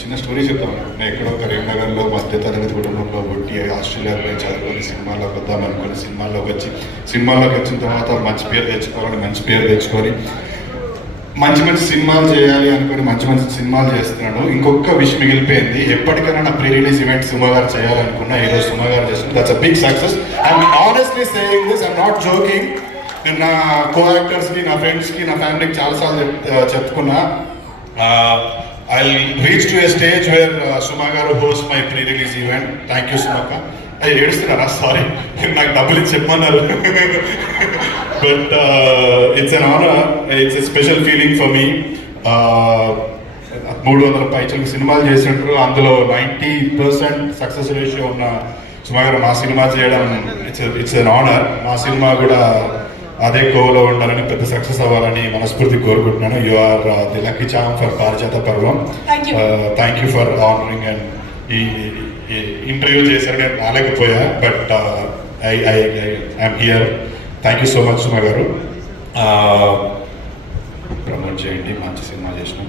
చిన్న స్టోరీ చెప్తాను. నేను ఎక్కడో కరీంనగర్లో మధ్యతరగతి కుటుంబంలో పుట్టి ఆస్ట్రేలియాలో పోయి చదువుకొని సినిమాల్లోకి వద్దాం అనుకుని సినిమాల్లోకి వచ్చిన తర్వాత మంచి పేరు తెచ్చుకొని మంచి సినిమాలు చేయాలి అనుకుని మంచి సినిమాలు చేస్తున్నాను. ఇంకొక విషయం మిగిలిపోయింది. ఎప్పటికైనా నా ప్రీ రిలీజ్ ఈవెంట్ సుమ గారు చేయాలనుకున్నా. ఈరోజు సుమ గారు చేస్తున్నారు. That's a big success. I'm honestly saying this, I'm not joking. నేను నా కో యాక్టర్స్కి, నా ఫ్రెండ్స్కి, నా ఫ్యామిలీకి చాలాసార్లు చెప్పుకున్నా. I reach to a stage where Suma garu host my pre release event. Thank you సుమక్క. అది ఏడుస్తున్నారా? సారీ, నాకు డబ్బులు ఇచ్చి చెప్పమన్నారు. But it's an honour, it's a special feeling for me. 300 పైచలకు సినిమాలు చేసినట్టు అందులో 90% సక్సెస్ రేషియో ఉన్న సుమ గారు మా సినిమా చేయడం ఇట్స్ ఎన్ ఆనర్. మా సినిమా కూడా అదే కోవలో ఉండాలని, పెద్ద సక్సెస్ అవ్వాలని మనస్ఫూర్తి కోరుకుంటున్నాను. You are the lucky charm for Parijatha Parvam. Thank you for honouring. And ఈ ఇంటర్వ్యూ చేశారు, నేను రాలేకపోయా, but I'm here. Thank you so much Suma garu. Promote చేయండి, మంచి సినిమా చేసినాం.